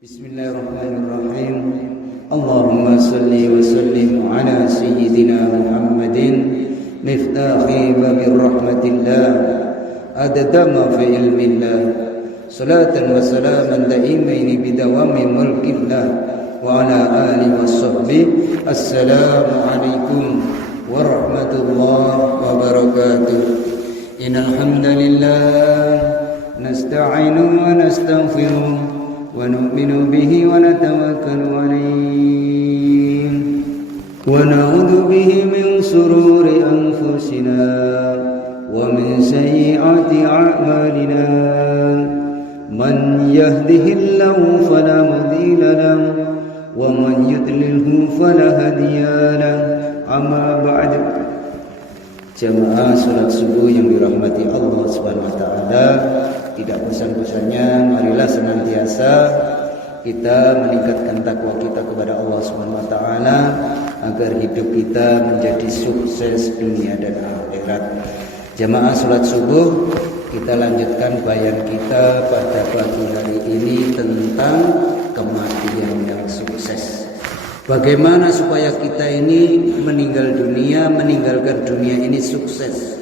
Bismillahirrahmanirrahim. Allahumma salli wa sallim ala sayyidina Muhammadin miftahi babi rahmatillah adada ma fi ilmillah salatan wa salaman daimaini bidawami mulkillah wa ala alihi wa sahbihi. Assalamu alaikum warahmatullahi wabarakatuh. Innal hamdalillah nasta'inu wa nastaghfiruh wa nu'minu bihi wa natawakkalu alayhi wa na'udzu bihi min shururi anfusina wa min sayyiati a'malina. Man yahdihillahu fala mudilla lahu wa man yudlilhu fala hadiya lahu. Amma ba'd. Jamaah salat subuh yang dirahmati Allah Subhanahu wa taala, tidak bosan-bosannya marilah senantiasa kita meningkatkan takwa kita kepada Allah Subhanahu wa taala agar hidup kita menjadi sukses dunia dan akhirat. Jamaah salat subuh, kita lanjutkan bayan kita pada pagi hari ini tentang kematian yang sukses. Bagaimana supaya kita ini meninggalkan dunia ini sukses?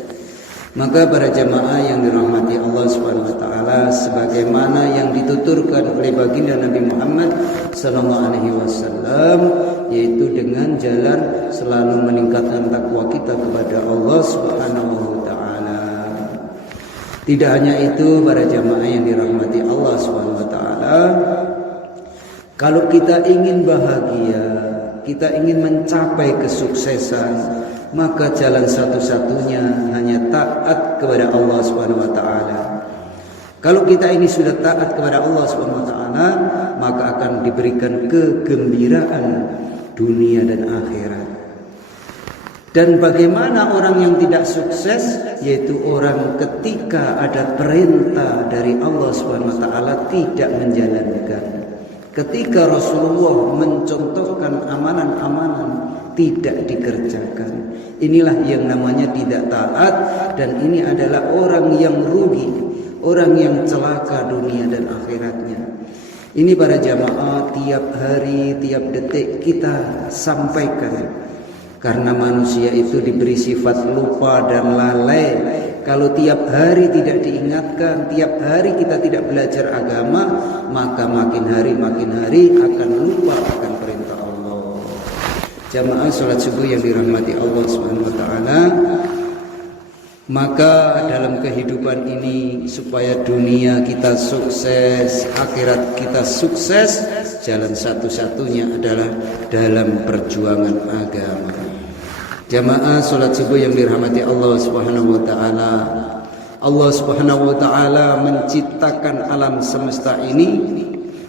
Maka para jamaah yang dirahmati Allah Subhanahu wa taala, sebagaimana yang dituturkan oleh baginda Nabi Muhammad sallallahu alaihi wasallam, yaitu dengan jalan selalu meningkatkan takwa kita kepada Allah Subhanahu wa taala. Tidak hanya itu para jamaah yang dirahmati Allah Subhanahu wa taala, kalau kita ingin bahagia, kita ingin mencapai kesuksesan, maka jalan satu-satunya hanya taat kepada Allah Subhanahu wa taala. Kalau kita ini sudah taat kepada Allah Subhanahu wa taala, maka akan diberikan kegembiraan dunia dan akhirat. Dan bagaimana orang yang tidak sukses, yaitu orang ketika ada perintah dari Allah Subhanahu wa taala tidak menjalankan. Ketika Rasulullah mencontohkan amalan-amalan tidak dikerjakan. Inilah yang namanya tidak taat, dan ini adalah orang yang rugi, orang yang celaka dunia dan akhiratnya. Ini para jamaah tiap hari, tiap detik kita sampaikan. Karena manusia itu diberi sifat lupa dan lalai. Kalau tiap hari tidak diingatkan, tiap hari kita tidak belajar agama, maka makin hari akan lupa akan perintah Allah. Jamaah salat subuh yang dirahmati Allah Subhanahu wa taala, maka dalam kehidupan ini supaya dunia kita sukses, akhirat kita sukses, jalan satu-satunya adalah dalam perjuangan agama. Jamaah salat subuh yang dirahmati Allah Subhanahu wa taala, Allah Subhanahu wa taala menciptakan alam semesta ini,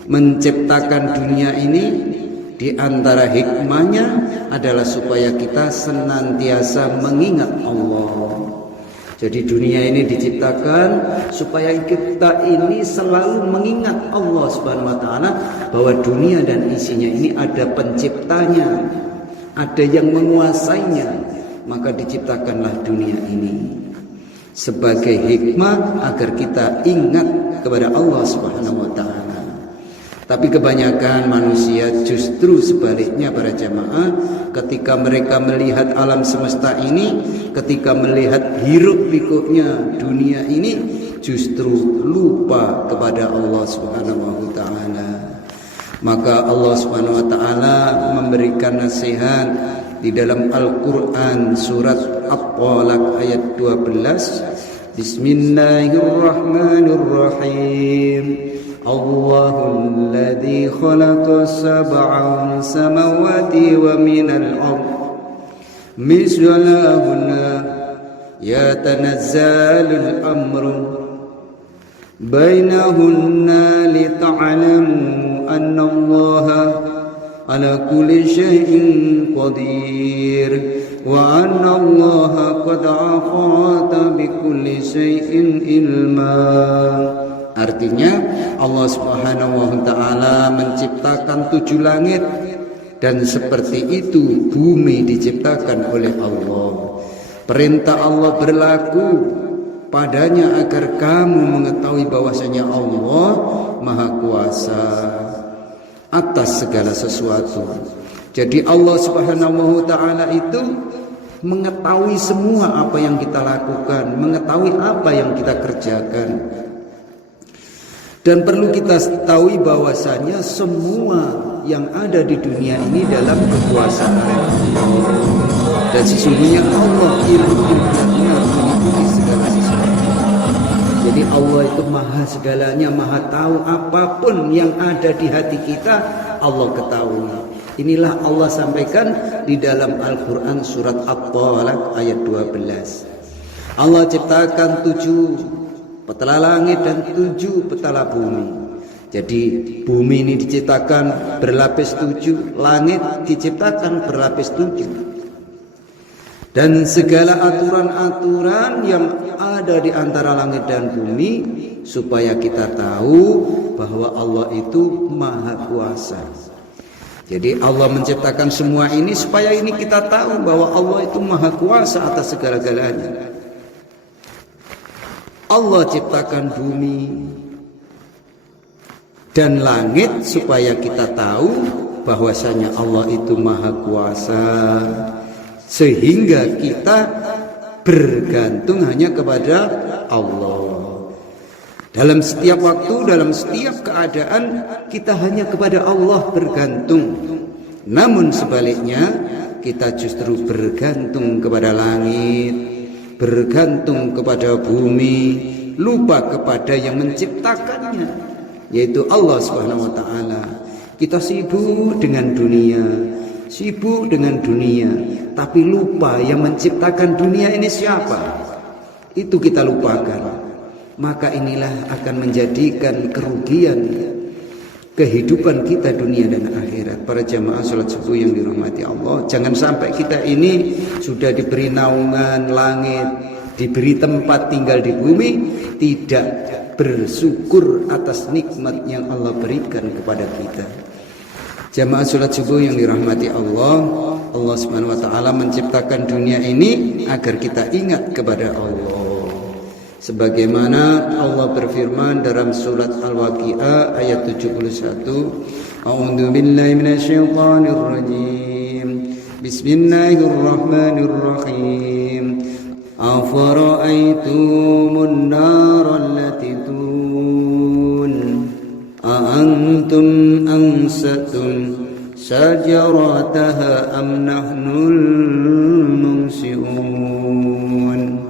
menciptakan dunia ini. Di antara hikmahnya adalah supaya kita senantiasa mengingat Allah. Jadi dunia ini diciptakan supaya kita ini selalu mengingat Allah Subhanahu wa taala, bahwa dunia dan isinya ini ada penciptanya, ada yang menguasainya. Maka diciptakanlah dunia ini sebagai hikmah agar kita ingat kepada Allah Subhanahu wa taala. Tapi kebanyakan manusia justru sebaliknya para jamaah, ketika mereka melihat alam semesta ini, ketika melihat hiruk pikuknya dunia ini, justru lupa kepada Allah Subhanahu wa taala. Maka Allah Subhanahu wa taala memberikan nasihat di dalam Al-Qur'an surat At-Talaq ayat 12. Bismillahirrahmanirrahim. Allahul ladzi khalaqa sab'a samawati wa minal ard mislahunna yatanazzalul amru bainahunna lita'lamu anna Allaha ala kulli syai'in qadir wa anna Allaha qad ahata bi kulli syai'in ilma. Artinya Allah Subhanahu wa taala menciptakan 7 langit, dan seperti itu bumi diciptakan oleh Allah. Perintah Allah berlaku padanya agar kamu mengetahui bahwasanya Allah Maha Kuasa. atas segala sesuatu. Jadi Allah Subhanahu wa taala itu mengetahui semua apa yang kita lakukan, mengetahui apa yang kita kerjakan. Dan perlu kita ketahui bahwasanya semua yang ada di dunia ini dalam kekuasaan Allah. Dan sesungguhnya Allah ilmu-ilmunya meliputi segala sesuatu. Jadi Allah itu maha segalanya, maha tahu apapun yang ada di hati kita, Allah ketahui. Inilah Allah sampaikan di dalam Al-Quran surat At-Talaq ayat 12. Allah ciptakan 7 petala langit dan 7 petala bumi. Jadi bumi ini diciptakan berlapis 7, langit diciptakan berlapis 7. Dan segala aturan-aturan yang ada di antara langit dan bumi, supaya kita tahu bahwa Allah itu maha kuasa. Jadi Allah menciptakan semua ini supaya ini kita tahu bahwa Allah itu maha kuasa atas segala-galanya. Allah ciptakan bumi dan langit supaya kita tahu bahwasanya Allah itu maha kuasa, sehingga kita bergantung hanya kepada Allah. Dalam setiap waktu, dalam setiap keadaan, kita hanya kepada Allah bergantung. Namun sebaliknya, kita justru bergantung kepada langit, bergantung kepada bumi, lupa kepada yang menciptakannya, yaitu Allah Subhanahu wa taala. Kita sibuk dengan dunia, tapi lupa yang menciptakan dunia ini siapa. Itu kita lupakan. Maka inilah akan menjadikan kerugian kehidupan kita dunia dan akhirat. Para jamaah salat subuh yang dirahmati Allah, jangan sampai kita ini sudah diberi naungan langit, diberi tempat tinggal di bumi, tidak bersyukur atas nikmat yang Allah berikan kepada kita. Jamaah salat subuh yang dirahmati Allah, Allah Subhanahu wa taala menciptakan dunia ini agar kita ingat kepada Allah. Sebagaimana Allah berfirman dalam surat Al-Waqiah ayat 71, A'udzu billahi minasyaitonir rajim. Bismillahirrahmanirrahim. Afara'aytumun nara allati tun a'antum ansatun shajarataha am nahnul munsi'un.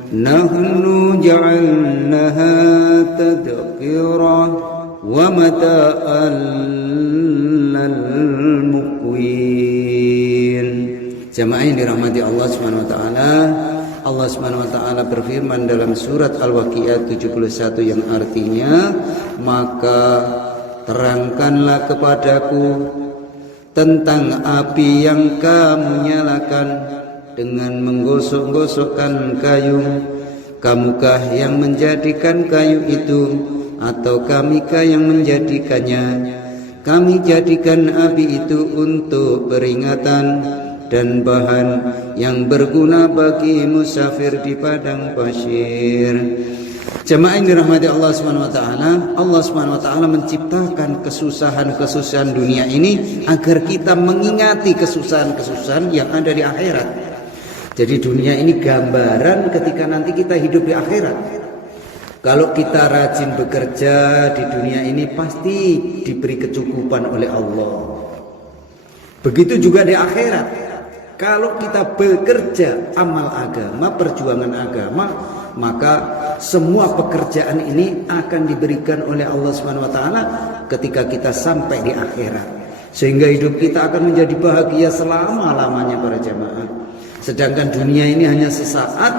Nahnu ja'alnaha tadhkirah wa mata'an lil muqwin. Jamaah yang dirahmati Allah Subhanahu wa taala, Allah Subhanahu wa taala berfirman dalam surat Al-Waqiah 71 yang artinya, maka terangkanlah kepadaku tentang api yang kamu nyalakan dengan menggosok-gosokkan kayu. Kamukah yang menjadikan kayu itu, atau kamikah yang menjadikannya? Kami jadikan api itu untuk peringatan dan bahan yang berguna bagi musafir di padang pasir. Jemaah yang dirahmati Allah Subhanahu wa taala, Allah Subhanahu wa taala menciptakan kesusahan-kesusahan dunia ini agar kita mengingati kesusahan-kesusahan yang ada di akhirat. Jadi dunia ini gambaran ketika nanti kita hidup di akhirat. Kalau kita rajin bekerja di dunia ini, pasti diberi kecukupan oleh Allah. Begitu juga di akhirat. Kalau kita bekerja amal agama, perjuangan agama, maka semua pekerjaan ini akan diberikan oleh Allah Subhanahu wa taala ketika kita sampai di akhirat. Sehingga hidup kita akan menjadi bahagia selama-lamanya para jamaah. Sedangkan dunia ini hanya sesaat,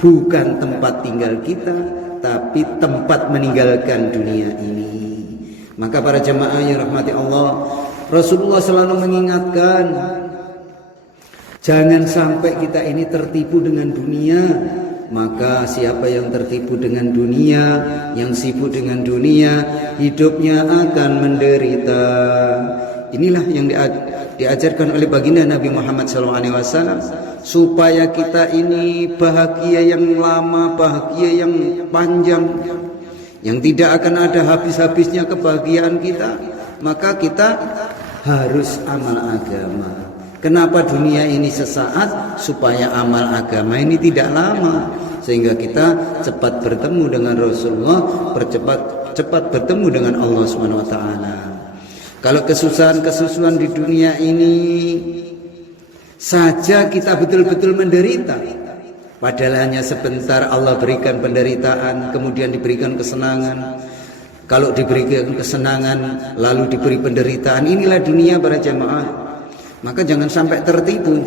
bukan tempat tinggal kita, tapi tempat meninggalkan dunia ini. Maka para jemaah yang rahmati Allah, Rasulullah selalu mengingatkan, jangan sampai kita ini tertipu dengan dunia. Maka siapa yang tertipu dengan dunia, yang sibuk dengan dunia, hidupnya akan menderita. Inilah yang diajarkan oleh baginda Nabi Muhammad SAW, supaya kita ini bahagia yang lama, bahagia yang panjang, yang tidak akan ada habis-habisnya kebahagiaan kita. Maka kita harus amal agama. Kenapa dunia ini sesaat? Supaya amal agama ini tidak lama, sehingga kita cepat bertemu dengan Rasulullah, cepat bertemu dengan Allah Subhanahu wa taala. Kalau kesusahan-kesusahan di dunia ini saja kita betul-betul menderita, padahal hanya sebentar Allah berikan penderitaan, kemudian diberikan kesenangan. Kalau diberikan kesenangan lalu diberi penderitaan, inilah dunia para jamaah. Maka jangan sampai tertipu.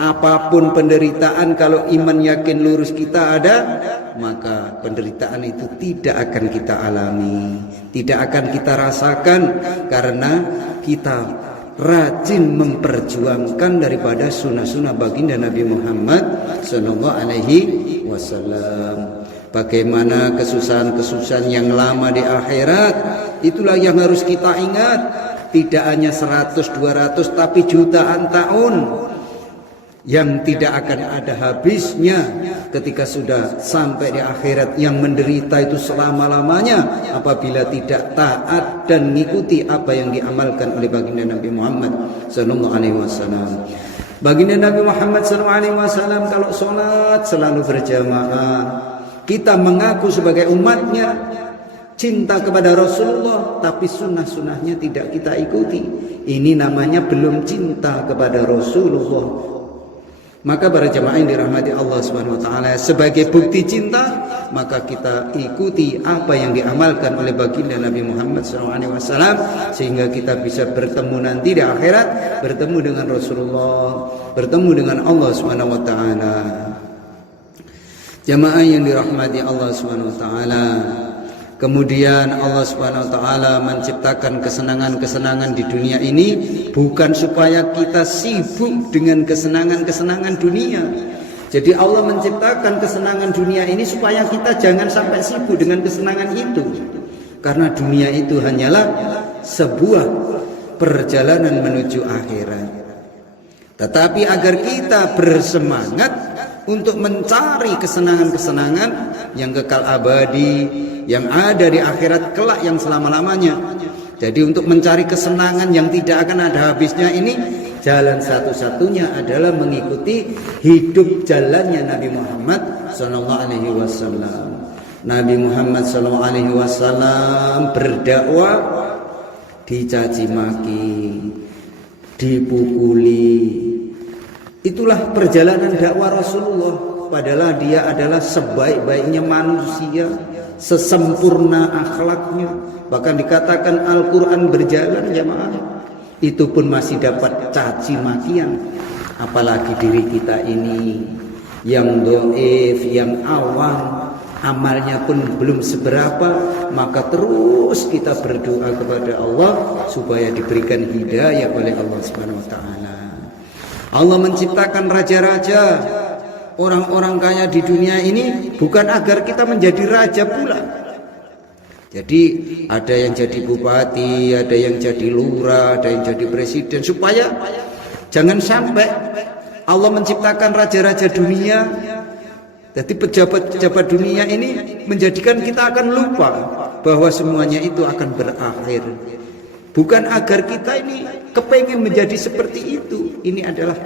Apapun penderitaan, kalau iman yakin lurus kita ada, maka penderitaan itu tidak akan kita alami, tidak akan kita rasakan, karena kita rajin memperjuangkan daripada sunnah-sunnah baginda Nabi Muhammad sallallahu alaihi wasallam. Bagaimana kesusahan-kesusahan yang lama di akhirat, itulah yang harus kita ingat. Tidak hanya 100, 200, tapi jutaan tahun yang tidak akan ada habisnya ketika sudah sampai di akhirat. Yang menderita itu selama-lamanya apabila tidak taat dan mengikuti apa yang diamalkan oleh baginda Nabi Muhammad sallallahu alaihi wasallam. Baginda Nabi Muhammad sallallahu alaihi wasallam kalau sholat selalu berjamaah. Kita mengaku sebagai umatnya cinta kepada Rasulullah, tapi sunnah-sunnahnya tidak kita ikuti. Ini namanya belum cinta kepada Rasulullah. Maka para jamaah yang dirahmati Allah Subhanahu wa taala, sebagai bukti cinta, maka kita ikuti apa yang diamalkan oleh baginda Nabi Muhammad SAW, sehingga kita bisa bertemu nanti di akhirat, bertemu dengan Rasulullah, bertemu dengan Allah Subhanahu wa taala. Jamaah yang dirahmati Allah Subhanahu wa taala, kemudian Allah Subhanahu wa taala menciptakan kesenangan-kesenangan di dunia ini bukan supaya kita sibuk dengan kesenangan-kesenangan dunia. Jadi Allah menciptakan kesenangan dunia ini supaya kita jangan sampai sibuk dengan kesenangan itu. Karena dunia itu hanyalah sebuah perjalanan menuju akhirat. Tetapi agar kita bersemangat untuk mencari kesenangan-kesenangan yang kekal abadi, yang ada di akhirat kelak yang selama-lamanya. Jadi untuk mencari kesenangan yang tidak akan ada habisnya ini, jalan satu-satunya adalah mengikuti hidup jalannya Nabi Muhammad sallallahu alaihi wasallam. Nabi Muhammad sallallahu alaihi wasallam berdakwah dicaci maki, dipukuli. Itulah perjalanan dakwah Rasulullah. Padahal dia adalah sebaik-baiknya manusia, sesempurna akhlaknya. Bahkan dikatakan Al-Quran berjalan jamaah, itu pun masih dapat caci makian. Apalagi diri kita ini yang dhaif, yang awam, amalnya pun belum seberapa. Maka terus kita berdoa kepada Allah supaya diberikan hidayah oleh Allah Subhanahu wa taala. Allah menciptakan raja-raja, orang-orang kaya di dunia ini bukan agar kita menjadi raja pula. Jadi ada yang jadi bupati, ada yang jadi lurah, ada yang jadi presiden, supaya jangan sampai Allah menciptakan raja-raja dunia, jadi pejabat-pejabat dunia ini menjadikan kita akan lupa bahwa semuanya itu akan berakhir. Bukan agar kita ini kepengen menjadi seperti itu. Ini adalah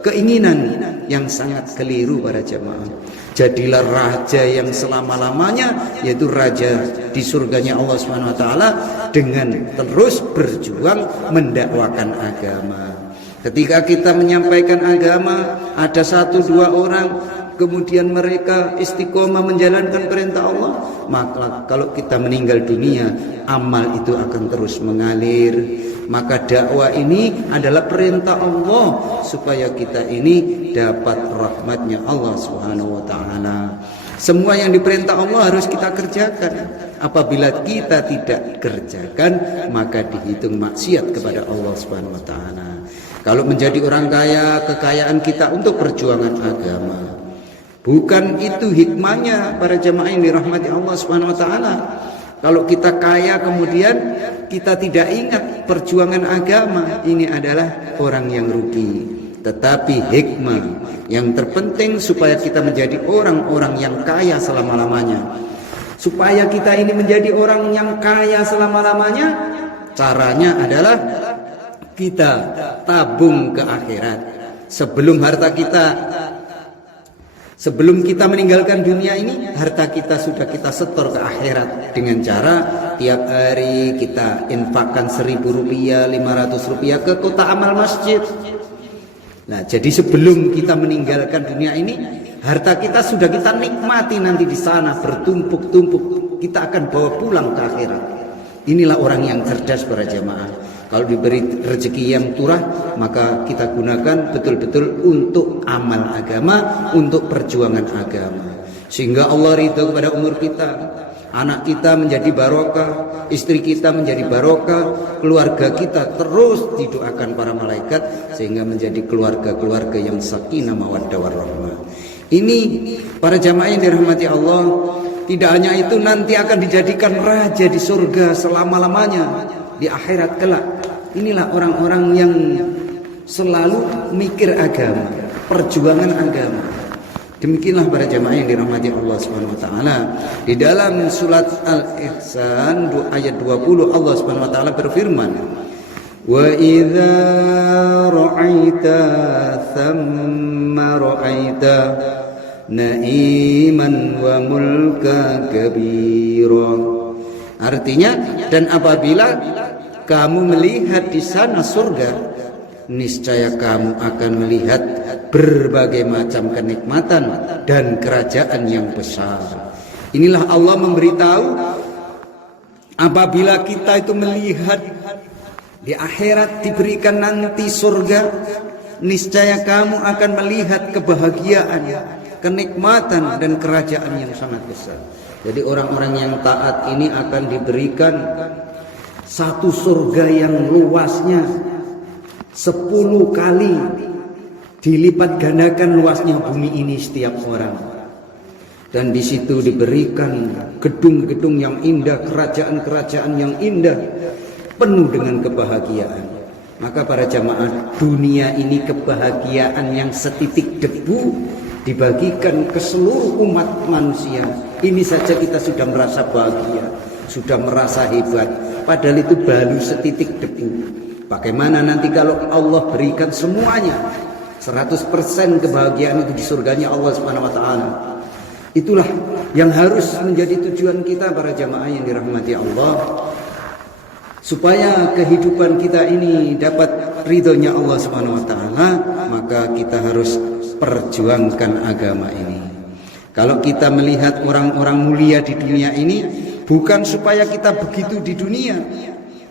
keinginan yang sangat keliru para jamaah. Jadilah raja yang selama-lamanya, yaitu raja di surganya Allah Subhanahu wa taala, dengan terus berjuang mendakwakan agama. Ketika kita menyampaikan agama, ada 1-2 orang kemudian mereka istiqomah menjalankan perintah Allah, maka kalau kita meninggal dunia, amal itu akan terus mengalir. Maka dakwah ini adalah perintah Allah supaya kita ini dapat rahmatnya Allah Subhanahu wa taala. Semua yang diperintah Allah harus kita kerjakan. Apabila kita tidak kerjakan, maka dihitung maksiat kepada Allah Subhanahu wa taala. Kalau menjadi orang kaya, kekayaan kita untuk perjuangan agama. Bukan itu hikmahnya para jamaah yang dirahmati Allah Subhanahu wa taala. Kalau kita kaya kemudian kita tidak ingat perjuangan agama, ini adalah orang yang rugi. Tetapi hikmah yang terpenting supaya kita menjadi orang-orang yang kaya selama-lamanya. Supaya kita ini menjadi orang yang kaya selama-lamanya, caranya adalah kita tabung ke akhirat. Sebelum kita meninggalkan dunia ini, harta kita sudah kita setor ke akhirat dengan cara tiap hari kita infakkan 1.000 rupiah, 500 rupiah ke kota amal masjid. Nah, jadi sebelum kita meninggalkan dunia ini, harta kita sudah kita nikmati nanti di sana bertumpuk-tumpuk. Kita akan bawa pulang ke akhirat. Inilah orang yang cerdas para jamaah. Kalau diberi rezeki yang turah, maka kita gunakan betul-betul untuk amal agama, untuk perjuangan agama. Sehingga Allah ridho kepada umur kita. Anak kita menjadi barokah, istri kita menjadi barokah, keluarga kita terus didoakan para malaikat sehingga menjadi keluarga-keluarga yang sakinah mawaddah warahmah. Ini para jamaah yang dirahmati Allah, tidak hanya itu, nanti akan dijadikan raja di surga selama-lamanya di akhirat kelak. Inilah orang-orang yang selalu mikir agama, perjuangan agama. Demikianlah para jamaah yang dirahmati Allah Subhanahu wa taala. Di dalam surat Al-Ihsan ayat 20 Allah Subhanahu wa taala berfirman, "Wa idza ra'aita thamma ra'aita na'iman wa mulka kabira." Artinya, dan apabila kamu melihat di sana surga, niscaya kamu akan melihat berbagai macam kenikmatan dan kerajaan yang besar. Inilah Allah memberitahu, apabila kita itu melihat di akhirat diberikan nanti surga, niscaya kamu akan melihat kebahagiaan, kenikmatan dan kerajaan yang sangat besar. Jadi orang-orang yang taat ini akan diberikan satu surga yang luasnya 10 kali dilipat gandakan luasnya bumi ini setiap orang. Dan di situ diberikan gedung-gedung yang indah, kerajaan-kerajaan yang indah, penuh dengan kebahagiaan. Maka para jamaah, dunia ini kebahagiaan yang setitik debu dibagikan ke seluruh umat manusia. Ini saja kita sudah merasa bahagia, sudah merasa hebat. Padahal itu baru setitik debu. Bagaimana nanti kalau Allah berikan semuanya, 100% kebahagiaan itu di surganya Allah Subhanahu wa taala. Itulah yang harus menjadi tujuan kita para jamaah yang dirahmati Allah, supaya kehidupan kita ini dapat ridhonya Allah Subhanahu wa taala. Maka kita harus perjuangkan agama ini. Kalau kita melihat orang-orang mulia di dunia ini, bukan supaya kita begitu di dunia,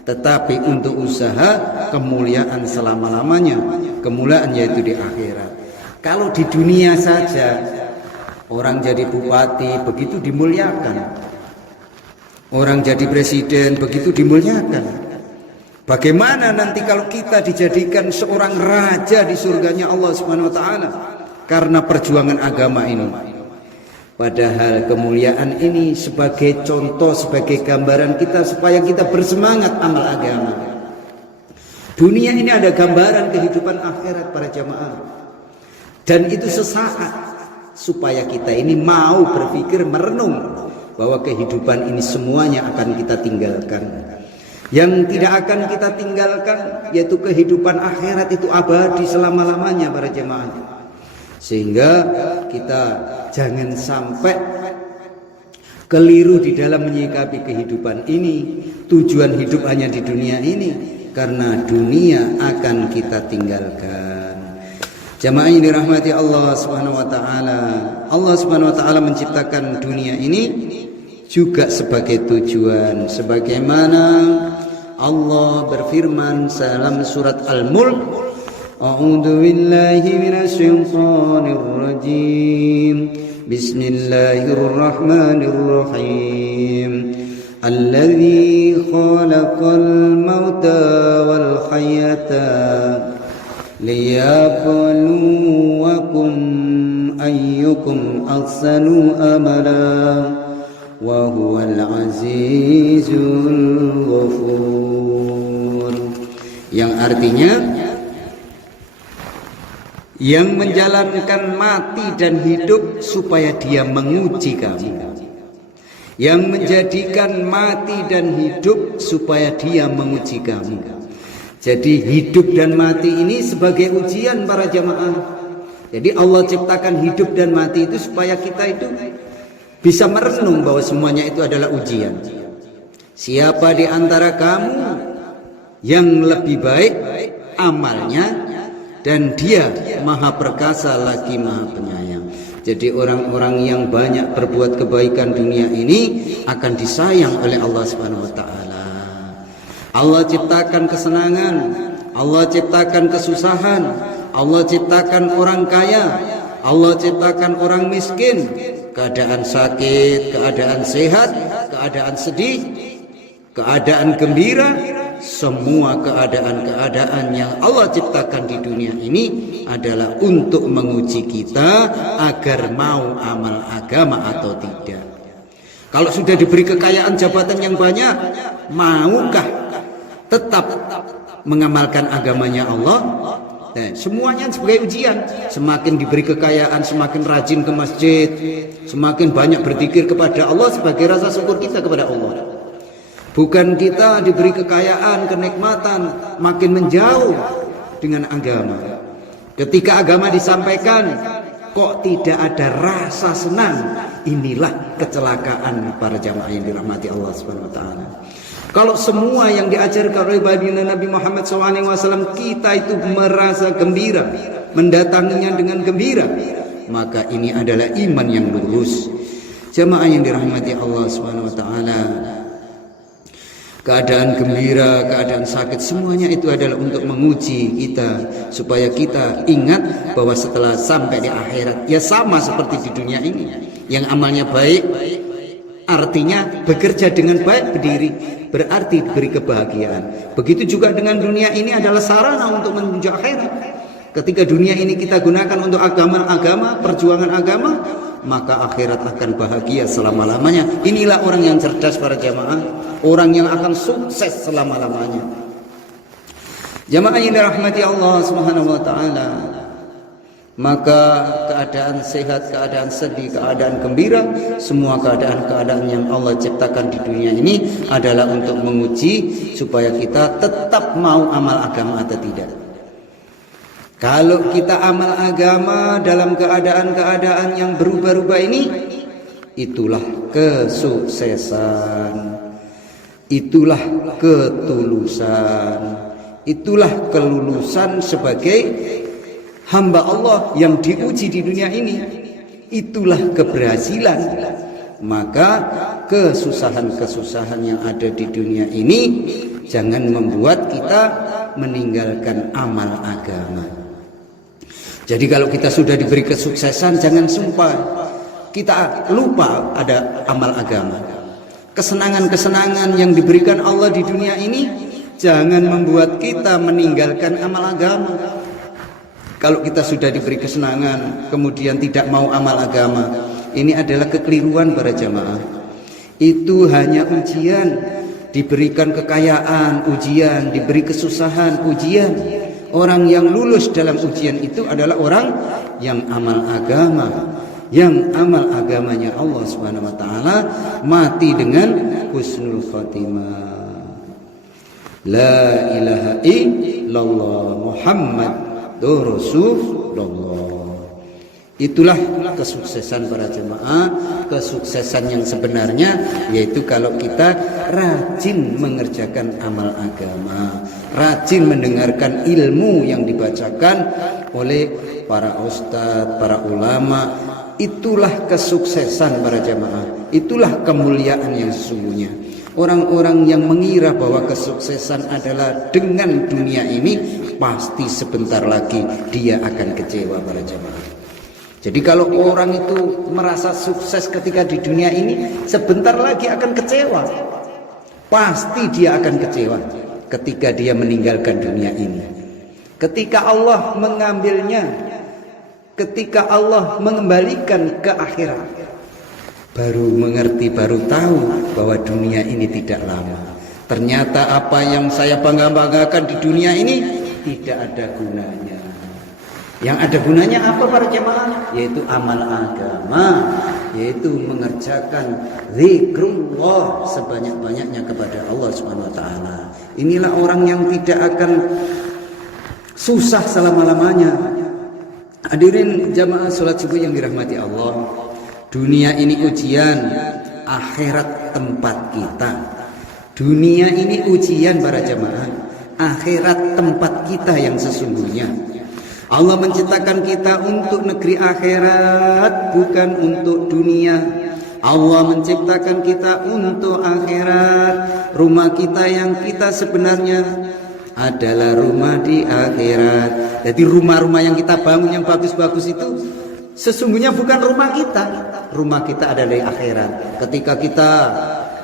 tetapi untuk usaha kemuliaan selama-lamanya. Kemuliaan yaitu di akhirat. Kalau di dunia saja orang jadi bupati begitu dimuliakan, orang jadi presiden begitu dimuliakan, bagaimana nanti kalau kita dijadikan seorang raja di surganya Allah Subhanahu wa taala karena perjuangan agama ini? Padahal kemuliaan ini sebagai contoh, sebagai gambaran kita supaya kita bersemangat amal agama. Dunia ini ada gambaran kehidupan akhirat para jamaah. Dan itu sesaat supaya kita ini mau berpikir, merenung bahwa kehidupan ini semuanya akan kita tinggalkan. Yang tidak akan kita tinggalkan yaitu kehidupan akhirat, itu abadi selama-lamanya para jamaah. Sehingga kita jangan sampai keliru di dalam menyikapi kehidupan ini. Tujuan hidup hanya di dunia ini, karena dunia akan kita tinggalkan. Jamaah yang dirahmati Allah Subhanahu wa taala, Allah Subhanahu wa taala menciptakan dunia ini juga sebagai tujuan. Sebagaimana Allah berfirman dalam surat Al-Mulk, A'udzu billahi minasyaitonir rajim. Bismillahirrahmanirrahim. Alladzi khalaqal mauta wal hayata liyabluwakum ayyukum ahsanu amala wa huwal azizul ghafur. Yang artinya, yang menjalankan mati dan hidup supaya dia menguji kamu, yang menjadikan mati dan hidup supaya dia menguji kamu. Jadi hidup dan mati ini sebagai ujian para jamaah. Jadi Allah ciptakan hidup dan mati itu supaya kita itu bisa merenung bahwa semuanya itu adalah ujian. Siapa di antara kamu yang lebih baik amalnya, dan dia maha perkasa lagi maha penyayang. Jadi orang-orang yang banyak berbuat kebaikan dunia ini akan disayang oleh Allah Subhanahu wa taala. Allah ciptakan kesenangan, Allah ciptakan kesusahan, Allah ciptakan orang kaya, Allah ciptakan orang miskin, keadaan sakit, keadaan sehat, keadaan sedih, keadaan gembira. Semua keadaan-keadaan yang Allah ciptakan di dunia ini adalah untuk menguji kita agar mau amal agama atau tidak. Kalau sudah diberi kekayaan jabatan yang banyak, maukah tetap mengamalkan agamanya Allah? Nah, semuanya sebagai ujian. Semakin diberi kekayaan, semakin rajin ke masjid, semakin banyak berzikir kepada Allah sebagai rasa syukur kita kepada Allah. Bukan kita diberi kekayaan, kenikmatan, makin menjauh dengan agama. Ketika agama disampaikan, kok tidak ada rasa senang, inilah kecelakaan para jamaah yang dirahmati Allah Subhanahu wa taala. Kalau semua yang diajarkan oleh baginda Nabi Muhammad SAW kita itu merasa gembira, mendatanginya dengan gembira, maka ini adalah iman yang lurus. Jamaah yang dirahmati Allah Subhanahu wa taala, keadaan gembira, keadaan sakit, semuanya itu adalah untuk menguji kita supaya kita ingat bahwa setelah sampai di akhirat ya sama seperti di dunia ini. Yang amalnya baik artinya bekerja dengan baik, berdiri, berarti diberi kebahagiaan. Begitu juga dengan dunia ini adalah sarana untuk menuju akhirat. Ketika dunia ini kita gunakan untuk agama, perjuangan agama, maka akhirat akan bahagia selama-lamanya. Inilah orang yang cerdas para jamaah, orang yang akan sukses selama-lamanya. Jamaah yang dirahmati Allah Subhanahu wa taala, maka keadaan sehat, keadaan sedih, keadaan gembira, semua keadaan-keadaan yang Allah ciptakan di dunia ini adalah untuk menguji supaya kita tetap mau amal agama atau tidak. Kalau kita amal agama dalam keadaan-keadaan yang berubah-ubah ini, itulah kesuksesan, itulah ketulusan, itulah kelulusan sebagai hamba Allah yang diuji di dunia ini, itulah keberhasilan. Maka kesusahan-kesusahan yang ada di dunia ini jangan membuat kita meninggalkan amal agama. Jadi kalau kita sudah diberi kesuksesan, jangan sumpah kita lupa ada amal agama. Kesenangan-kesenangan yang diberikan Allah di dunia ini jangan membuat kita meninggalkan amal agama. Kalau kita sudah diberi kesenangan kemudian tidak mau amal agama, ini adalah kekeliruan para jamaah. Itu hanya ujian, diberikan kekayaan, ujian, diberi kesusahan, ujian. Orang yang lulus dalam ujian itu adalah orang yang amal agama, yang amal agamanya Allah Subhanahu wa taala mati dengan husnul khatimah. La ilaha illallah Muhammadur Rasulullah. Itulah kesuksesan para jemaah, kesuksesan yang sebenarnya yaitu kalau kita rajin mengerjakan amal agama, rajin mendengarkan ilmu yang dibacakan oleh para ustadz, para ulama. Itulah kesuksesan para jemaah, itulah kemuliaan yang sesungguhnya. Orang-orang yang mengira bahwa kesuksesan adalah dengan dunia ini, pasti sebentar lagi dia akan kecewa para jemaah. Jadi kalau orang itu merasa sukses ketika di dunia ini, sebentar lagi akan kecewa. Pasti dia akan kecewa ketika dia meninggalkan dunia ini. Ketika Allah mengambilnya, ketika Allah mengembalikan ke akhirat, baru mengerti, baru tahu bahwa dunia ini tidak lama. Ternyata apa yang saya bangga-banggakan di dunia ini tidak ada gunanya. Yang ada gunanya apa para jamaah? Yaitu amal agama, yaitu mengerjakan zikrullah sebanyak-banyaknya kepada Allah Subhanahu wa taala. Inilah orang yang tidak akan susah selama-lamanya. Hadirin jamaah salat subuh yang dirahmati Allah. Dunia ini ujian, akhirat tempat kita. Dunia ini ujian para jamaah, akhirat tempat kita yang sesungguhnya. Allah menciptakan kita untuk negeri akhirat, bukan untuk dunia. Allah menciptakan kita untuk akhirat. Rumah kita yang kita sebenarnya adalah rumah di akhirat. Jadi rumah-rumah yang kita bangun yang bagus-bagus itu sesungguhnya bukan rumah kita. Rumah kita adalah di akhirat. Ketika kita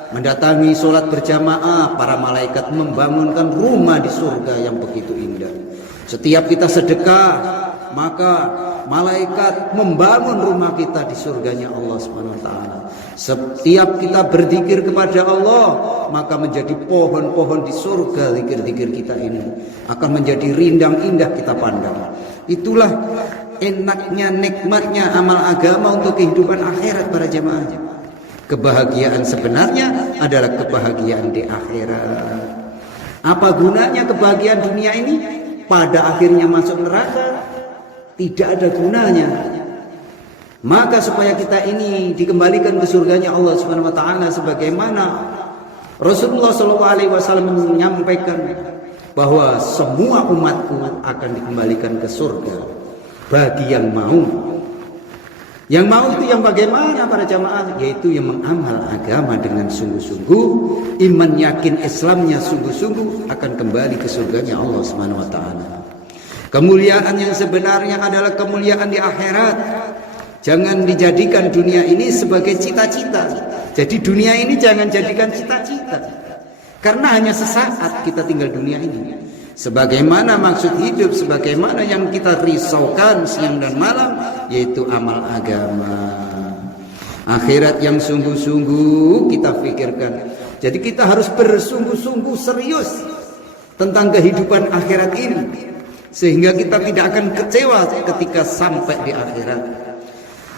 mendatangi sholat berjamaah, para malaikat membangunkan rumah di surga yang begitu indah. Setiap kita sedekah, maka malaikat membangun rumah kita di surganya Allah Subhanahu wa taala. Setiap kita berzikir kepada Allah, maka menjadi pohon-pohon di surga zikir-zikir kita ini akan menjadi rindang indah kita pandang. Itulah enaknya, nikmatnya amal agama untuk kehidupan akhirat para jemaah. Kebahagiaan sebenarnya adalah kebahagiaan di akhirat. Apa gunanya kebahagiaan dunia ini? Pada akhirnya masuk neraka, tidak ada gunanya. Maka supaya kita ini dikembalikan ke surganya Allah Subhanahu wa taala, sebagaimana Rasulullah SAW menyampaikan bahwa semua umatku akan dikembalikan ke surga bagi yang mau. Yang mau itu yang bagaimana para jamaah? Yaitu yang mengamal agama dengan sungguh-sungguh, iman yakin Islamnya sungguh-sungguh, akan kembali ke surganya Allah Subhanahu wa taala. Kemuliaan yang sebenarnya adalah kemuliaan di akhirat. Jangan dijadikan dunia ini sebagai cita-cita. Jadi dunia ini jangan jadikan cita-cita. Karena hanya sesaat kita tinggal dunia ini. Sebagaimana maksud hidup, sebagaimana yang kita risaukan siang dan malam, yaitu amal agama. Akhirat yang sungguh-sungguh kita pikirkan. Jadi kita harus bersungguh-sungguh serius tentang kehidupan akhirat ini, sehingga kita tidak akan kecewa ketika sampai di akhirat.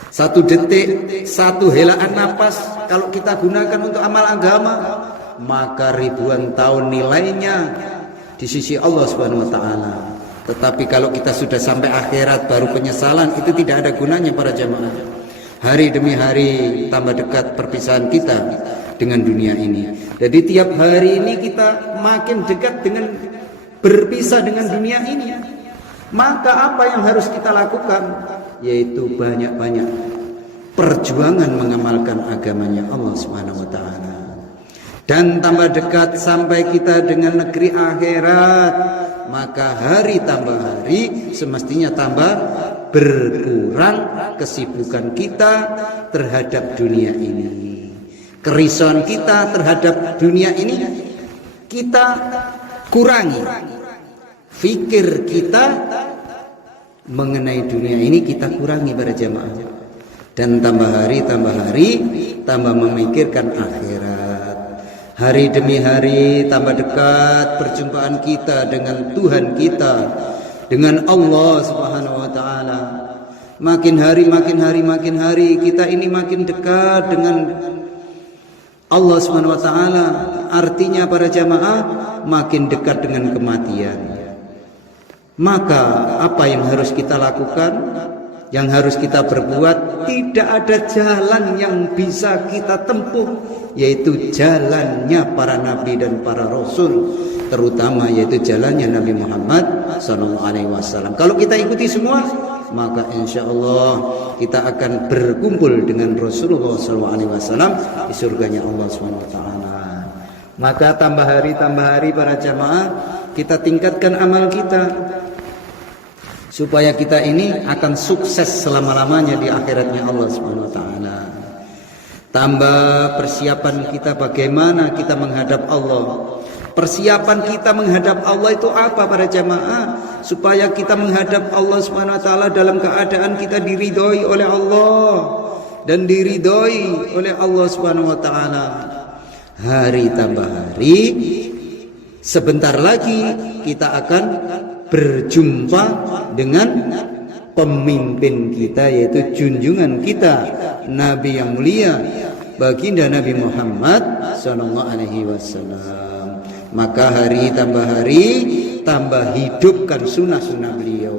Satu detik, satu helaan napas kalau kita gunakan untuk amal agama, maka ribuan tahun nilainya di sisi Allah Subhanahu wa taala. Tetapi kalau kita sudah sampai akhirat baru penyesalan, itu tidak ada gunanya para jamaah. Hari demi hari tambah dekat perpisahan kita dengan dunia ini. Jadi tiap hari ini kita makin dekat dengan berpisah dengan dunia ini. Maka apa yang harus kita lakukan? Yaitu banyak-banyak perjuangan mengamalkan agamanya Allah Subhanahu wa taala. Dan tambah dekat sampai kita dengan negeri akhirat, maka hari tambah hari semestinya tambah berkurang kesibukan kita terhadap dunia ini. Kerisauan kita terhadap dunia ini kita kurangi. Fikir kita mengenai dunia ini kita kurangi para jamaah. Dan tambah hari tambah memikirkan akhirat. Hari demi hari tambah dekat perjumpaan kita dengan Tuhan kita, dengan Allah Subhanahu wa taala. Makin hari kita ini makin dekat dengan Allah Subhanahu wa taala. Artinya para jamaah makin dekat dengan kematian. Maka apa yang harus kita lakukan? Yang harus kita perbuat, tidak ada jalan yang bisa kita tempuh, yaitu jalannya para nabi dan para rasul, terutama yaitu jalannya Nabi Muhammad SAW. Kalau kita ikuti semua, maka insya Allah kita akan berkumpul dengan Rasulullah SAW di surganya Allah SWT. Maka tambah hari para jamaah kita tingkatkan amal kita, supaya kita ini akan sukses selama-lamanya di akhiratnya Allah Subhanahu wa taala. Tambah persiapan kita bagaimana kita menghadap Allah. Persiapan kita menghadap Allah itu apa para jamaah? Supaya kita menghadap Allah Subhanahu wa taala dalam keadaan kita diridhoi oleh Allah dan diridhoi oleh Allah Subhanahu wa taala. Hari tambah hari, sebentar lagi kita akan berjumpa dengan pemimpin kita, yaitu junjungan kita, Nabi yang mulia, baginda Nabi Muhammad sallallahu alaihi wasallam. Maka hari tambah hidupkan sunnah-sunnah beliau.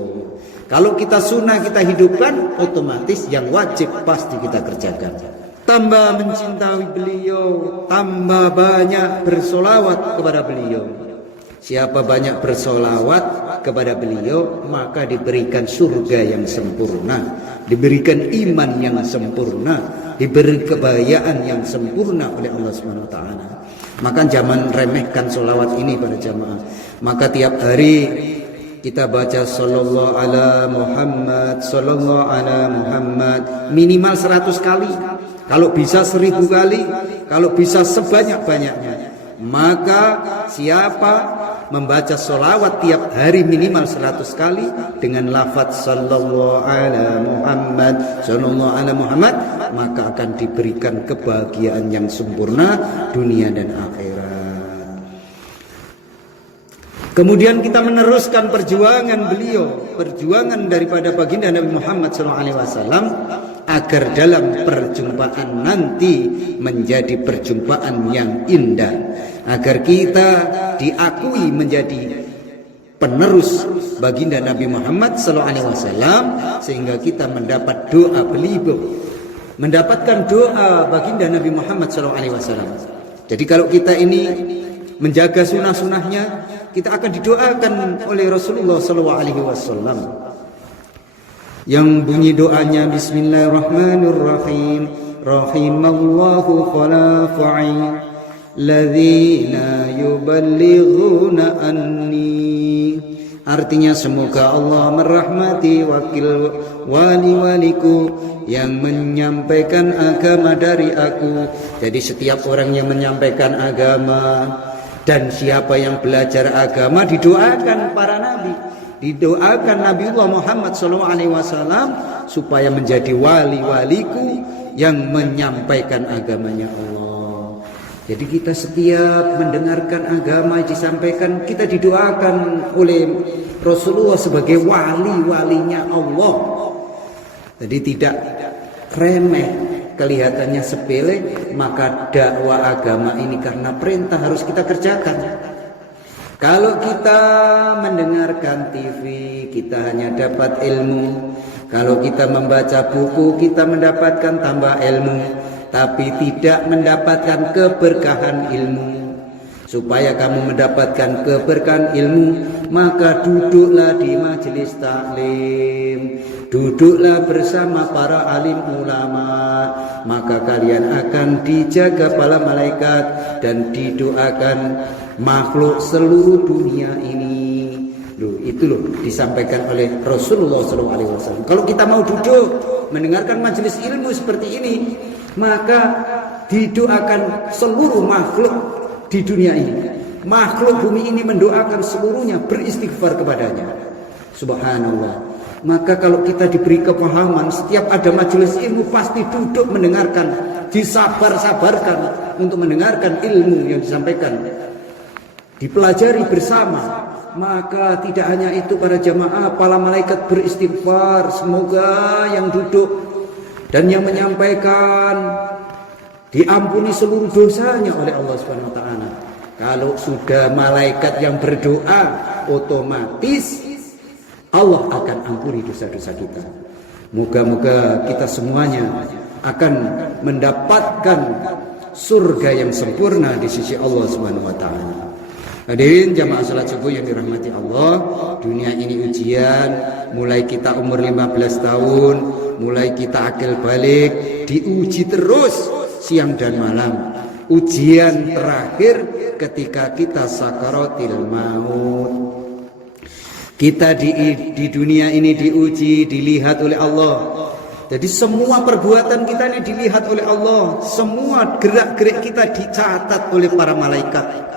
Kalau kita sunnah kita hidupkan, otomatis yang wajib pasti kita kerjakan. Tambah mencintai beliau, tambah banyak bersolawat kepada beliau. Siapa banyak bersolawat kepada beliau, maka diberikan surga yang sempurna, diberikan iman yang sempurna, diberi kebahagiaan yang sempurna oleh Allah Subhanahu wa taala. Maka jangan remehkan solawat ini pada jamaah. Maka tiap hari kita baca sallallahu ala Muhammad, sallallahu ala Muhammad, minimal 100 kali. Kalau bisa 1000 kali, kalau bisa sebanyak-banyaknya. Maka siapa membaca solawat tiap hari minimal 100 kali dengan lafaz sallallahu ala Muhammad, sallallahu ala Muhammad, maka akan diberikan kebahagiaan yang sempurna dunia dan akhirat. Kemudian kita meneruskan perjuangan beliau, perjuangan daripada baginda Nabi Muhammad SAW, agar dalam perjumpaan nanti menjadi perjumpaan yang indah, agar kita diakui menjadi penerus baginda Nabi Muhammad SAW, sehingga kita mendapat doa beliau, mendapatkan doa baginda Nabi Muhammad SAW. Jadi kalau kita ini menjaga sunnah-sunnahnya, kita akan didoakan oleh Rasulullah SAW. Yang bunyi doanya Bismillahirrahmanirrahim. Rahimallahu khalafa'i ladzina yuballighuna anni. Artinya semoga Allah merahmati wakil wali-waliku yang menyampaikan agama dari aku. Jadi setiap orang yang menyampaikan agama dan siapa yang belajar agama didoakan para nabi, didoakan Nabiullah Muhammad SAW supaya menjadi wali-waliku yang menyampaikan agamanya Allah. Jadi kita setiap mendengarkan agama disampaikan, kita didoakan oleh Rasulullah sebagai wali-walinya Allah. Jadi tidak remeh, kelihatannya sepele, maka dakwah agama ini karena perintah harus kita kerjakan. Kalau kita mendengarkan TV, kita hanya dapat ilmu. Kalau kita membaca buku, kita mendapatkan tambah ilmu, tapi tidak mendapatkan keberkahan ilmu. Supaya kamu mendapatkan keberkahan ilmu, maka duduklah di majelis taklim, duduklah bersama para alim ulama, maka kalian akan dijaga para malaikat dan didoakan makhluk seluruh dunia ini. Loh, itu loh disampaikan oleh Rasulullah SAW. Kalau kita mau duduk mendengarkan majelis ilmu seperti ini, maka didoakan seluruh makhluk di dunia ini. Makhluk bumi ini mendoakan seluruhnya, beristighfar kepadanya. Subhanallah. Maka kalau kita diberi kepahaman, setiap ada majelis ilmu pasti duduk mendengarkan, disabar-sabarkan untuk mendengarkan ilmu yang disampaikan, dipelajari bersama. Maka tidak hanya itu para jamaah, para malaikat beristighfar, semoga yang duduk dan yang menyampaikan diampuni seluruh dosanya oleh Allah Subhanahu wa taala. Kalau sudah malaikat yang berdoa, otomatis Allah akan ampuni dosa-dosa kita. Moga-moga kita semuanya akan mendapatkan surga yang sempurna di sisi Allah Subhanahu wa taala. Hadirin jamaah salat subuh yang dirahmati Allah, dunia ini ujian, mulai kita umur 15 tahun, mulai kita akil balik, diuji terus siang dan malam. Ujian terakhir ketika kita sakaratil maut. Kita di dunia ini diuji, dilihat oleh Allah. Jadi semua perbuatan kita ini dilihat oleh Allah. Semua gerak-gerik kita dicatat oleh para malaikat.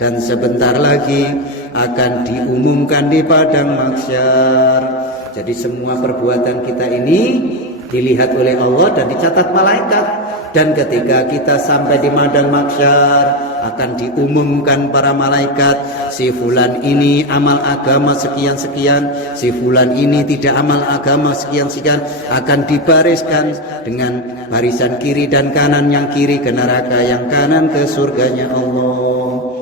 Dan sebentar lagi akan diumumkan di padang mahsyar. Jadi semua perbuatan kita ini dilihat oleh Allah dan dicatat malaikat. Dan ketika kita sampai di padang mahsyar, akan diumumkan para malaikat, si fulan ini amal agama sekian-sekian, si fulan ini tidak amal agama sekian-sekian, akan dibariskan dengan barisan kiri dan kanan, yang kiri ke neraka, yang kanan ke surganya Allah.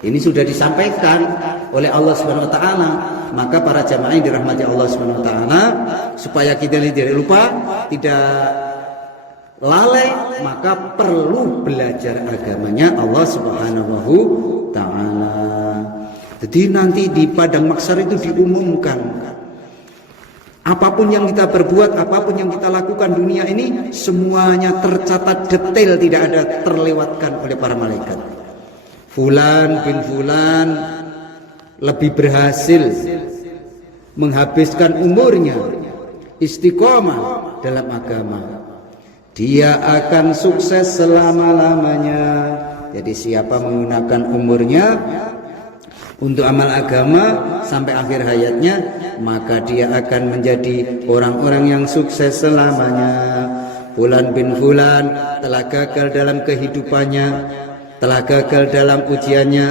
Ini sudah disampaikan oleh Allah Subhanahu wa taala. Maka para jamaah yang dirahmati Allah Subhanahu wa taala, supaya kita tidak lupa, tidak lalai, maka perlu belajar agamanya Allah Subhanahu taala. Jadi nanti di padang mahsyar itu diumumkan, apapun yang kita perbuat, apapun yang kita lakukan dunia ini, semuanya tercatat detail, tidak ada terlewatkan oleh para malaikat. Fulan bin fulan lebih berhasil menghabiskan umurnya istiqomah dalam agama, dia akan sukses selama-lamanya. Jadi siapa menggunakan umurnya untuk amal agama sampai akhir hayatnya, maka dia akan menjadi orang-orang yang sukses selamanya. Fulan bin fulan telah gagal dalam kehidupannya, telah gagal dalam ujiannya,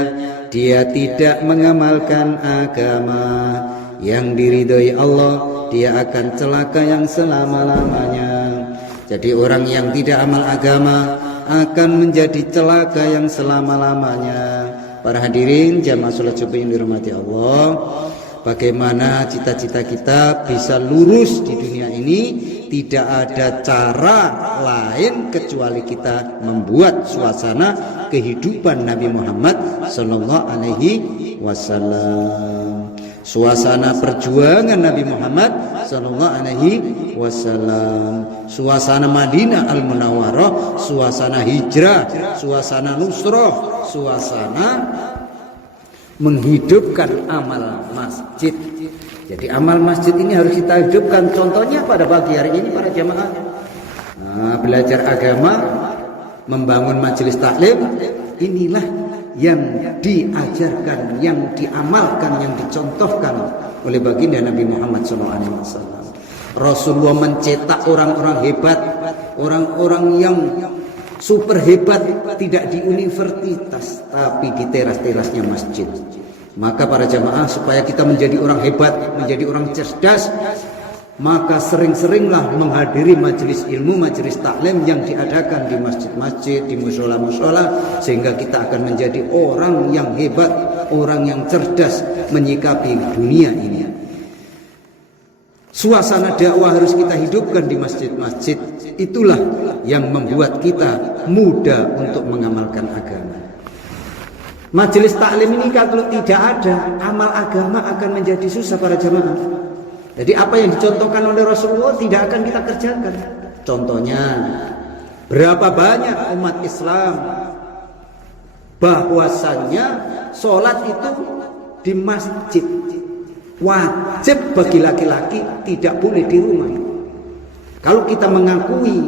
dia tidak mengamalkan agama yang diridhoi Allah, dia akan celaka yang selama-lamanya. Jadi orang yang tidak amal agama akan menjadi celaka yang selama-lamanya. Para hadirin jamaah salat subuh yang dirahmati Allah, bagaimana cita-cita kita bisa lurus di dunia ini? Tidak ada cara lain kecuali kita membuat suasana kehidupan Nabi Muhammad sallallahu alaihi wasallam. Suasana perjuangan Nabi Muhammad sallallahu alaihi wasallam. Suasana Madinah Al-Munawwarah, suasana hijrah, suasana nusrah, suasana menghidupkan amal masjid. Jadi amal masjid ini harus kita hidupkan. Contohnya pada pagi hari ini para jamaah belajar agama, membangun majelis taklim, inilah yang diajarkan, yang diamalkan, yang dicontohkan oleh baginda Nabi Muhammad SAW. Rasulullah mencetak orang-orang hebat, orang-orang yang super hebat, tidak di universitas tapi di teras-terasnya masjid. Maka para jamaah, supaya kita menjadi orang hebat, menjadi orang cerdas, maka sering-seringlah menghadiri majelis ilmu, majelis taklim yang diadakan di masjid-masjid, di mushola-mushola, sehingga kita akan menjadi orang yang hebat, orang yang cerdas menyikapi dunia ini. Suasana dakwah harus kita hidupkan di masjid-masjid. Itulah yang membuat kita mudah untuk mengamalkan agama. Majelis taklim ini kalau tidak ada, amal agama akan menjadi susah para jamaah. Jadi apa yang dicontohkan oleh Rasulullah tidak akan kita kerjakan. Contohnya, berapa banyak umat Islam bahwasannya sholat itu di masjid, wajib bagi laki-laki, tidak boleh di rumah. Kalau kita mengakui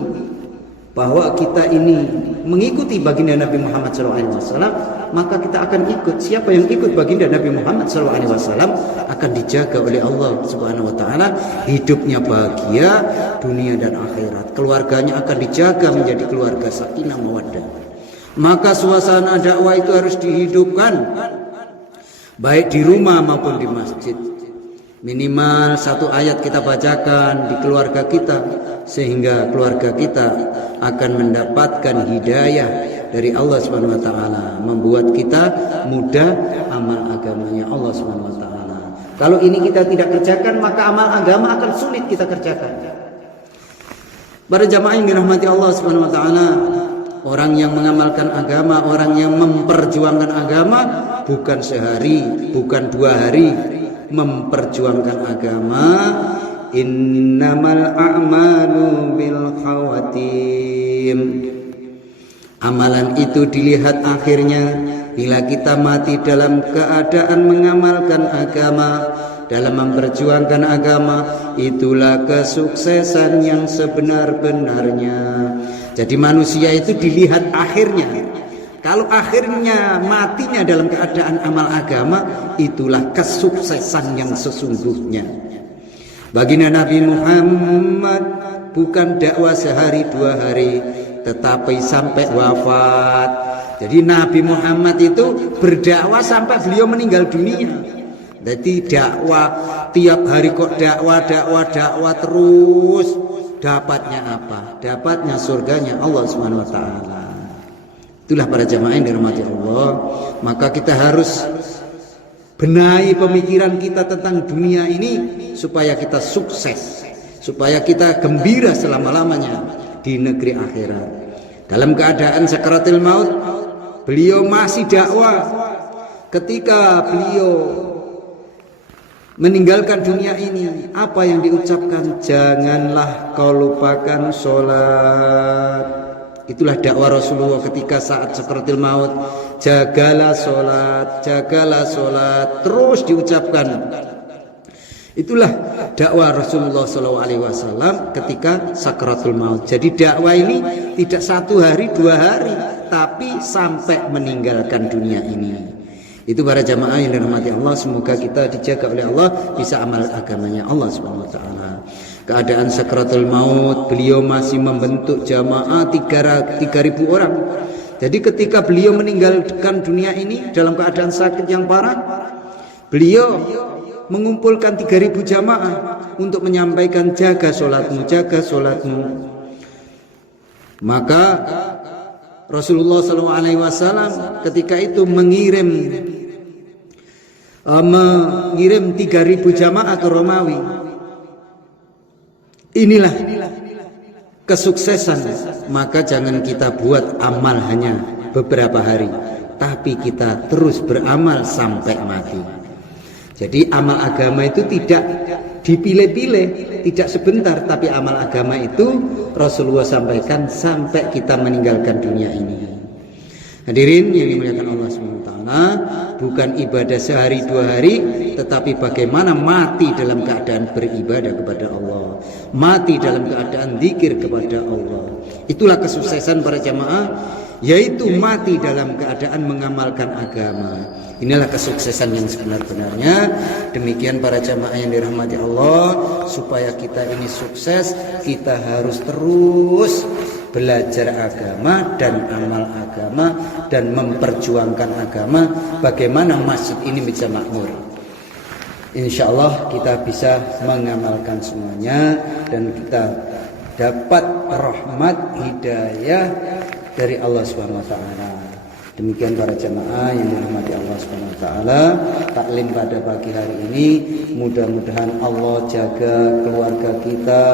bahwa kita ini mengikuti baginda Nabi Muhammad SAW, maka kita akan ikut. Siapa yang ikut baginda Nabi Muhammad SAW akan dijaga oleh Allah Subhanahu wa taala, hidupnya bahagia dunia dan akhirat. Keluarganya akan dijaga menjadi keluarga sakinah mawaddah. Maka suasana dakwah itu harus dihidupkan baik di rumah maupun di masjid. Minimal satu ayat kita bacakan di keluarga kita, sehingga keluarga kita akan mendapatkan hidayah dari Allah Subhanahu wa taala, membuat kita mudah amal agamanya Allah Subhanahu wa taala. Kalau ini kita tidak kerjakan, maka amal agama akan sulit kita kerjakan. Para jamaah yang dirahmati Allah Subhanahu wa taala, orang yang mengamalkan agama, orang yang memperjuangkan agama, bukan sehari, bukan 2 hari memperjuangkan agama. Innamal a'malu bil khawatim. Amalan itu dilihat akhirnya. Bila kita mati dalam keadaan mengamalkan agama, dalam memperjuangkan agama, itulah kesuksesan yang sebenar-benarnya. Jadi manusia itu dilihat akhirnya. Kalau akhirnya matinya dalam keadaan amal agama, itulah kesuksesan yang sesungguhnya. Baginda Nabi Muhammad bukan dakwah sehari 2 hari. tetapi sampai wafat. Jadi Nabi Muhammad itu berdakwah sampai beliau meninggal dunia. Jadi dakwah tiap hari kok dakwah terus. Dapatnya apa? Dapatnya surganya Allah Subhanahu wa taala. Itulah para jamaah yang dirahmati Allah. Maka kita harus benahi pemikiran kita tentang dunia ini supaya kita sukses, supaya kita gembira selama-lamanya di negeri akhirat. Dalam keadaan sakaratul maut, beliau masih dakwah. Ketika beliau meninggalkan dunia ini, apa yang diucapkan? Janganlah kau lupakan sholat. Itulah dakwah Rasulullah ketika saat sakaratul maut. Jagalah sholat, terus diucapkan. Itulah dakwah Rasulullah SAW ketika sakaratul maut. Jadi dakwah ini tidak 1 hari 2 hari, tapi sampai meninggalkan dunia ini. Itu para jamaah yang dirahmati Allah, semoga kita dijaga oleh Allah, bisa amal agamanya Allah Subhanahu wa taala. Keadaan sakaratul maut, beliau masih membentuk jamaah 3.000 orang. Jadi ketika beliau meninggalkan dunia ini dalam keadaan sakit yang parah, beliau mengumpulkan 3.000 jamaah untuk menyampaikan jaga sholatmu. Maka Rasulullah SAW ketika itu mengirim 3.000 jamaah ke Romawi. Inilah kesuksesan. Maka jangan kita buat amal hanya beberapa hari, tapi kita terus beramal sampai mati. Jadi amal agama itu tidak dipilih-pilih, tidak sebentar, tapi amal agama itu Rasulullah sampaikan sampai kita meninggalkan dunia ini. Hadirin yang dimuliakan Allah SWT, bukan ibadah sehari 2 hari, tetapi bagaimana mati dalam keadaan beribadah kepada Allah, mati dalam keadaan zikir kepada Allah. Itulah kesuksesan para jamaah, yaitu mati dalam keadaan mengamalkan agama. Inilah kesuksesan yang sebenar-benarnya. Demikian para jamaah yang dirahmati Allah, supaya kita ini sukses, kita harus terus belajar agama dan amal agama dan memperjuangkan agama. Bagaimana masjid ini bisa makmur? Insya Allah kita bisa mengamalkan semuanya dan kita dapat rahmat hidayah dari Allah Subhanahu wa taala. Demikian para jamaah yang dirahmati Allah Subhanahu wa taala, taklim pada pagi hari ini, mudah-mudahan Allah jaga keluarga kita,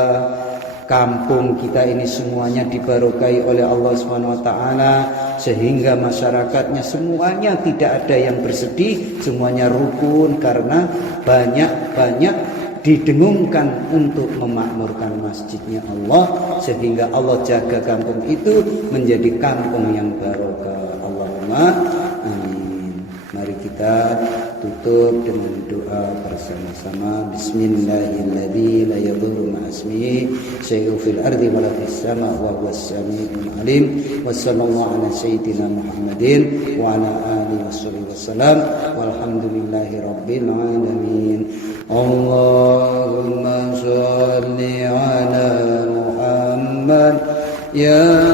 kampung kita ini semuanya dibarokai oleh Allah Subhanahu wa taala, sehingga masyarakatnya semuanya tidak ada yang bersedih, semuanya rukun karena banyak didengungkan untuk memakmurkan masjidnya Allah, sehingga Allah jaga kampung itu menjadi kampung yang barokah. Allahumma amin. Mari kita tutup dengan doa bersama-sama. Bismillahirrahmanirrahim. La yadurru ma'asmihi syai'un fil ardi wa la fis sama' wa huwas sami'ul alim. Wa sallallahu ala sayyidina Muhammadin wa ala alihi wasallam. Walhamdulillahi rabbil alamin. Allahumma shalli ala Muhammad ya